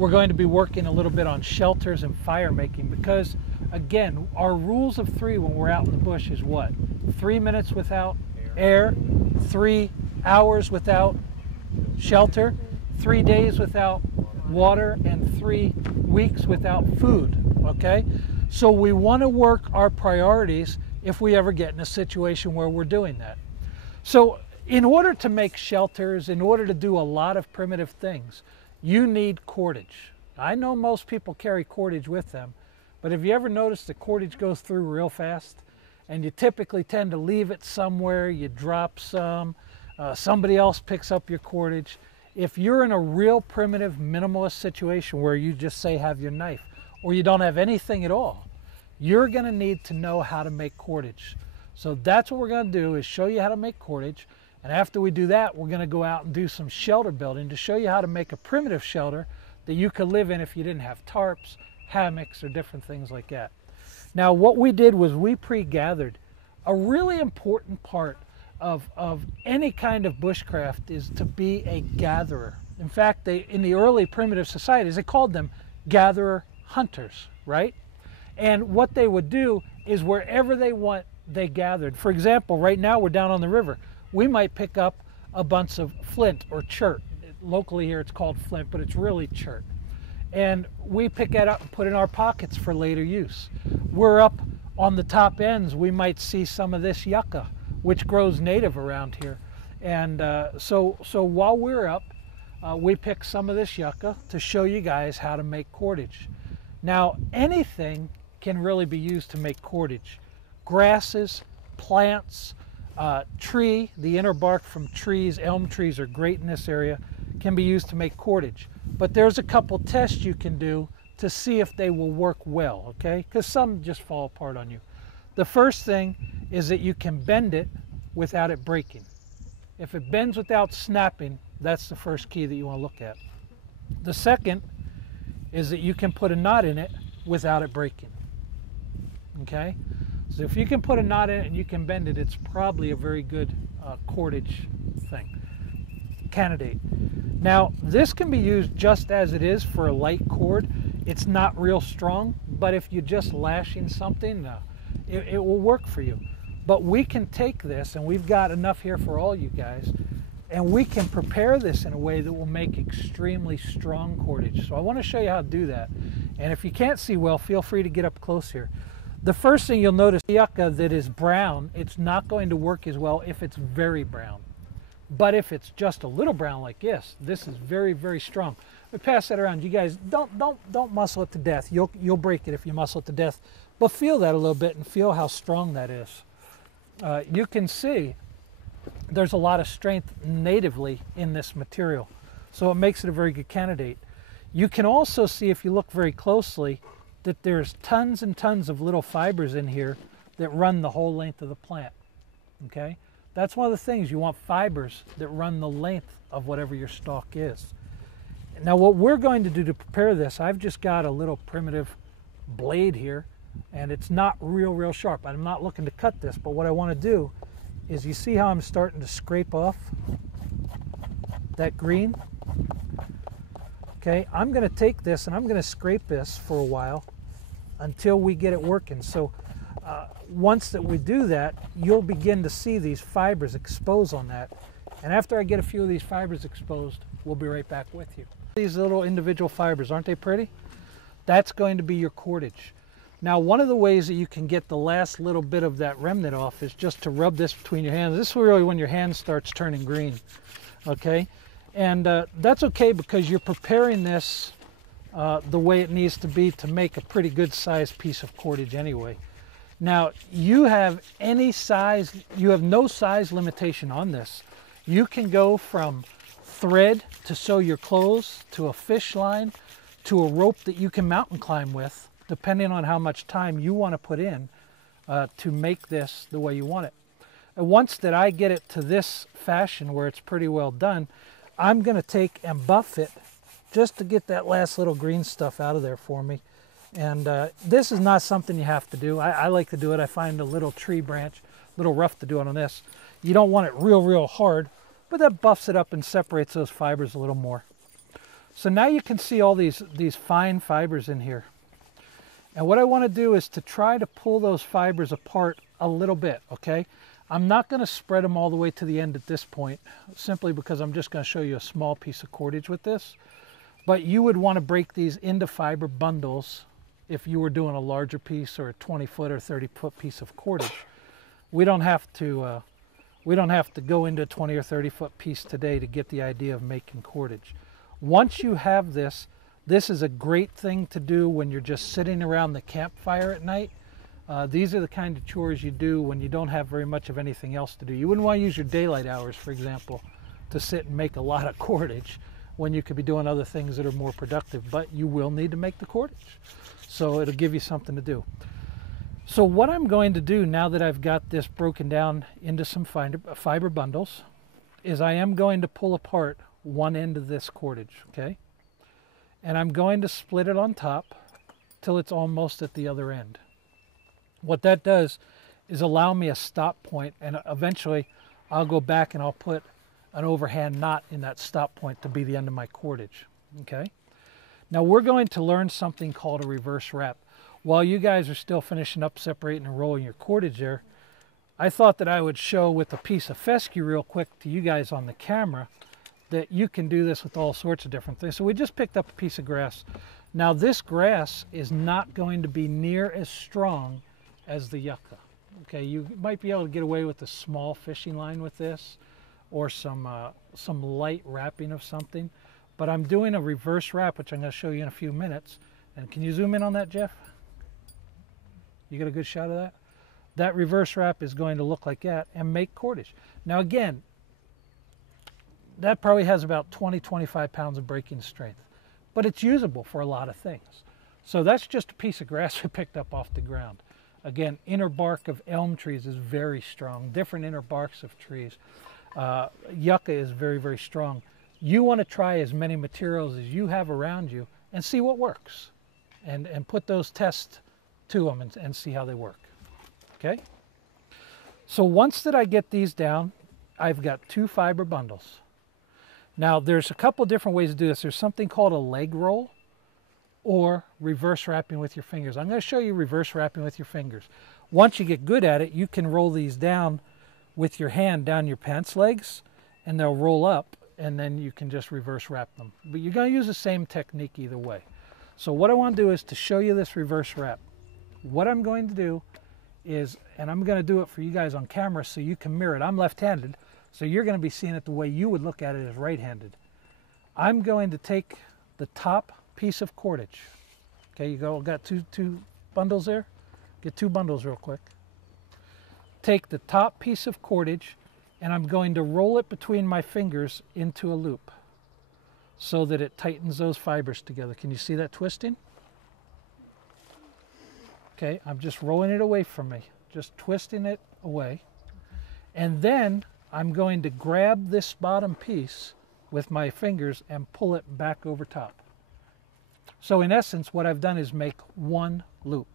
we're going to be working a little bit on shelters and fire making, because again, our rules of 3 when we're out in the bush is what? 3 minutes without air, 3 hours without shelter, 3 days without water, and 3 weeks without food, okay? So we want to work our priorities if we ever get in a situation where we're doing that. So in order to make shelters, in order to do a lot of primitive things, you need cordage. I know most people carry cordage with them, but have you ever noticed that cordage goes through real fast? And you typically tend to leave it somewhere, you drop some, somebody else picks up your cordage. If you're in a real primitive minimalist situation where you just say have your knife, or you don't have anything at all, you're going to need to know how to make cordage. So that's what we're going to do, is show you how to make cordage. And after we do that, we're going to go out and do some shelter building to show you how to make a primitive shelter that you could live in if you didn't have tarps, hammocks, or different things like that. Now what we did was we pre-gathered. A really important part of any kind of bushcraft is to be a gatherer. In fact, in the early primitive societies, they called them gatherer hunters, right? And what they would do is wherever they went, they gathered. For example, right now we're down on the river. We might pick up a bunch of flint or chert. Locally here it's called flint, but it's really chert. And we pick that up and put it in our pockets for later use. We're up on the top ends, we might see some of this yucca, which grows native around here. And so while we're up, we pick some of this yucca to show you guys how to make cordage. Now, anything can really be used to make cordage. Grasses, plants, tree, the inner bark from trees, elm trees are great in this area, can be used to make cordage. But there's a couple tests you can do to see if they will work well, okay? Because some just fall apart on you. The first thing is that you can bend it without it breaking. If it bends without snapping, that's the first key that you want to look at. The second is that you can put a knot in it without it breaking, okay? So if you can put a knot in it and you can bend it, it's probably a very good cordage candidate. Now, this can be used just as it is for a light cord. It's not real strong, but if you're just lashing something, it will work for you. But we can take this, and we've got enough here for all you guys, and we can prepare this in a way that will make extremely strong cordage. So I want to show you how to do that. And if you can't see well, feel free to get up close here. The first thing you'll notice, yucca that is brown, it's not going to work as well if it's very brown. But if it's just a little brown like this is very, very strong. We pass that around. You guys, don't muscle it to death. You'll break it if you muscle it to death. But feel that a little bit and feel how strong that is. You can see there's a lot of strength natively in this material. So it makes it a very good candidate. You can also see, if you look very closely, that there's tons and tons of little fibers in here that run the whole length of the plant, okay? That's one of the things. You want fibers that run the length of whatever your stalk is. Now what we're going to do to prepare this, I've just got a little primitive blade here, and it's not real sharp. I'm not looking to cut this, but what I want to do is, you see how I'm starting to scrape off that green? Okay, I'm going to take this and I'm going to scrape this for a while until we get it working. So once that we do that, you'll begin to see these fibers expose on that. And after I get a few of these fibers exposed, we'll be right back with you. These little individual fibers, aren't they pretty? That's going to be your cordage. Now, one of the ways that you can get the last little bit of that remnant off is just to rub this between your hands. This is really when your hand starts turning green, okay? And that's okay, because you're preparing this the way it needs to be to make a pretty good sized piece of cordage anyway. Now, you have any size, you have no size limitation on this. You can go from thread to sew your clothes, to a fish line, to a rope that you can mountain climb with, depending on how much time you want to put in to make this the way you want it. And once that I get it to this fashion where it's pretty well done, I'm going to take and buff it just to get that last little green stuff out of there for me. And this is not something you have to do. I like to do it. I find a little tree branch a little rough to do it on this. You don't want it real hard, but that buffs it up and separates those fibers a little more. So now you can see all these fine fibers in here. And what I want to do is to try to pull those fibers apart a little bit, okay? I'm not going to spread them all the way to the end at this point, simply because I'm just going to show you a small piece of cordage with this. But you would want to break these into fiber bundles if you were doing a larger piece or a 20-foot or 30-foot piece of cordage. We don't have to go into a 20 or 30-foot piece today to get the idea of making cordage. Once you have this, this is a great thing to do when you're just sitting around the campfire at night. These are the kind of chores you do when you don't have very much of anything else to do. You wouldn't want to use your daylight hours, for example, to sit and make a lot of cordage when you could be doing other things that are more productive, but you will need to make the cordage. So it'll give you something to do. So what I'm going to do now that I've got this broken down into some fiber bundles is I am going to pull apart one end of this cordage, okay? And I'm going to split it on top till it's almost at the other end. What that does is allow me a stop point, and eventually I'll go back and I'll put an overhand knot in that stop point to be the end of my cordage, okay? Now we're going to learn something called a reverse wrap. While you guys are still finishing up separating and rolling your cordage there, I thought that I would show with a piece of fescue real quick to you guys on the camera that you can do this with all sorts of different things. So we just picked up a piece of grass. Now this grass is not going to be near as strong as the yucca. Okay, you might be able to get away with a small fishing line with this, or some light wrapping of something. But I'm doing a reverse wrap, which I'm going to show you in a few minutes. And can you zoom in on that, Jeff? You get a good shot of that? That reverse wrap is going to look like that and make cordage. Now again, that probably has about 20-25 pounds of breaking strength, but it's usable for a lot of things. So that's just a piece of grass we picked up off the ground. Again, inner bark of elm trees is very strong. Different inner barks of trees. Yucca is very, very strong. You want to try as many materials as you have around you and see what works, and put those tests to them and see how they work. Okay? So once that I get these down, I've got 2 fiber bundles. Now there's a couple different ways to do this. There's something called a leg roll or reverse wrapping with your fingers. I'm going to show you reverse wrapping with your fingers. Once you get good at it, you can roll these down with your hand down your pants legs, and they'll roll up, and then you can just reverse wrap them. But you're going to use the same technique either way. So what I want to do is to show you this reverse wrap. What I'm going to do is, and I'm going to do it for you guys on camera so you can mirror it. I'm left-handed, so you're going to be seeing it the way you would look at it as right-handed. I'm going to take the top piece of cordage. Okay, you got two bundles there? Get 2 bundles real quick. Take the top piece of cordage, and I'm going to roll it between my fingers into a loop so that it tightens those fibers together. Can you see that twisting? Okay, I'm just rolling it away from me, just twisting it away. And then I'm going to grab this bottom piece with my fingers and pull it back over top. So in essence, what I've done is make 1 loop.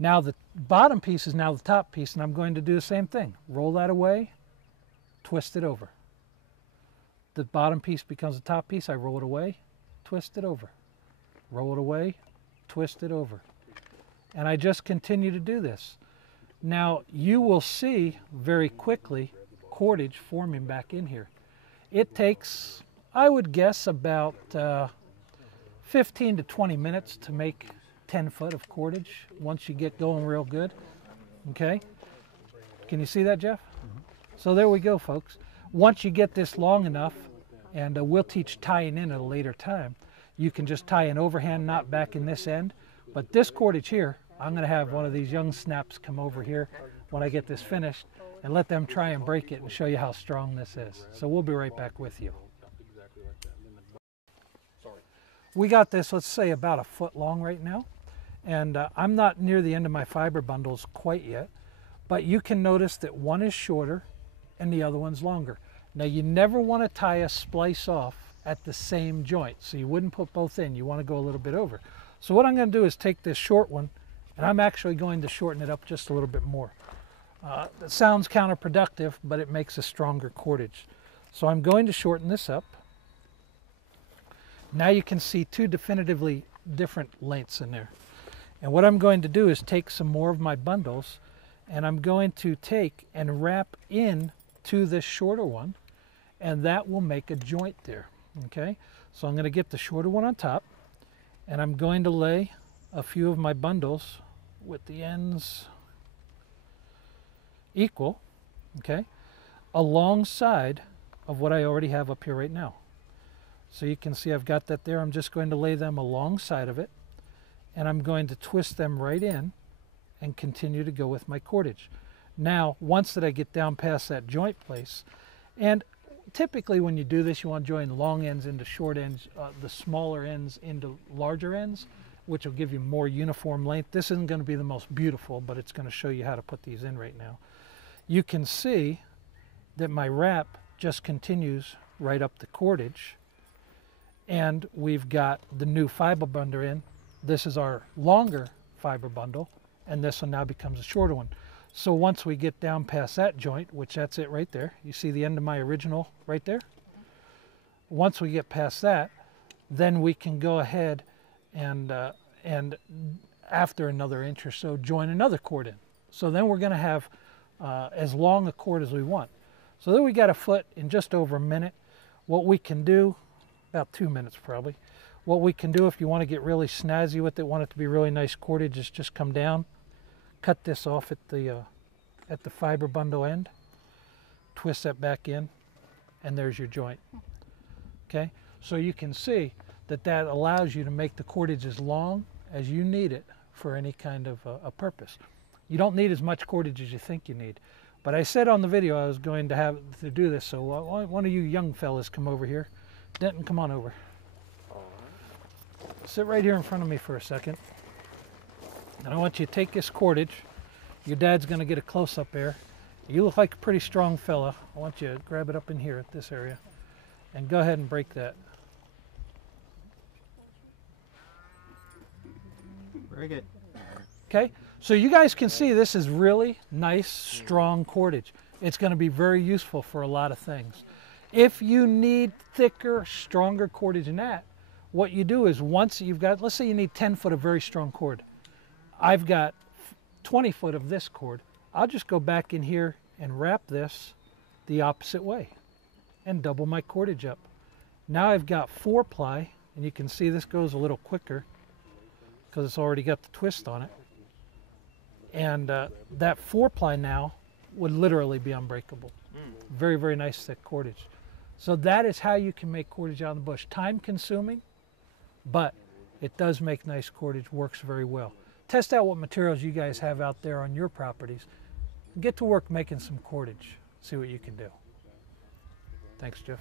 Now the bottom piece is now the top piece, and I'm going to do the same thing. Roll that away, twist it over. The bottom piece becomes the top piece. I roll it away, twist it over. Roll it away, twist it over. And I just continue to do this. Now you will see very quickly cordage forming back in here. It takes, I would guess, about 15 to 20 minutes to make 10 foot of cordage once you get going real good. Okay? Can you see that, Jeff? Mm-hmm. So there we go, folks. Once you get this long enough, and we'll teach tying in at a later time, you can just tie an overhand knot back in this end. But this cordage here, I'm going to have one of these young snaps come over here when I get this finished and let them try and break it and show you how strong this is. So we'll be right back with you. We got this, let's say, about 1 foot long right now. And I'm not near the end of my fiber bundles quite yet, but you can notice that one is shorter and the other one's longer. Now you never want to tie a splice off at the same joint, so you wouldn't put both in. You want to go a little bit over. So what I'm going to do is take this short one, and I'm actually going to shorten it up just a little bit more. It sounds counterproductive, but it makes a stronger cordage. So I'm going to shorten this up. Now you can see two definitively different lengths in there. And what I'm going to do is take some more of my bundles, and I'm going to take and wrap in to this shorter one, and that will make a joint there. Okay, so I'm going to get the shorter one on top, and I'm going to lay a few of my bundles with the ends equal, okay, alongside of what I already have up here right now. So you can see I've got that there. I'm just going to lay them alongside of it, and I'm going to twist them right in and continue to go with my cordage. Now, once that I get down past that joint place, and typically when you do this, you want to join long ends into short ends, the smaller ends into larger ends, which will give you more uniform length. This isn't going to be the most beautiful, but it's going to show you how to put these in right now. You can see that my wrap just continues right up the cordage, and we've got the new fiber bundle in. This is our longer fiber bundle, and this one now becomes a shorter one. So once we get down past that joint, which that's it right there, you see the end of my original right there? Once we get past that, then we can go ahead and after another inch or so, join another cord in. So then we're going to have as long a cord as we want. So then we got a foot in just over a minute. What we can do, about 2 minutes probably, what we can do if you want to get really snazzy with it, want it to be really nice cordage, is just come down, cut this off at the fiber bundle end, twist that back in, and there's your joint. Okay, so you can see that that allows you to make the cordage as long as you need it for any kind of a purpose. You don't need as much cordage as you think you need. But I said on the video I was going to have to do this, so one of you young fellas come over here. Denton, come on over. Sit right here in front of me for a second. And I want you to take this cordage. Your dad's going to get a close-up there. You look like a pretty strong fella. I want you to grab it up in here at this area. And go ahead and break that. Very good. Okay, so you guys can see this is really nice, strong cordage. It's going to be very useful for a lot of things. If you need thicker, stronger cordage than that, what you do is once you've got, let's say you need 10 foot of very strong cord. I've got 20 foot of this cord. I'll just go back in here and wrap this the opposite way and double my cordage up. Now I've got 4-ply, and you can see this goes a little quicker because it's already got the twist on it. And that 4-ply now would literally be unbreakable. Very, very nice thick cordage. So that is how you can make cordage out in the bush. Time consuming, but it does make nice cordage, works very well. Test out what materials you guys have out there on your properties. Get to work making some cordage. See what you can do. Thanks, Jeff.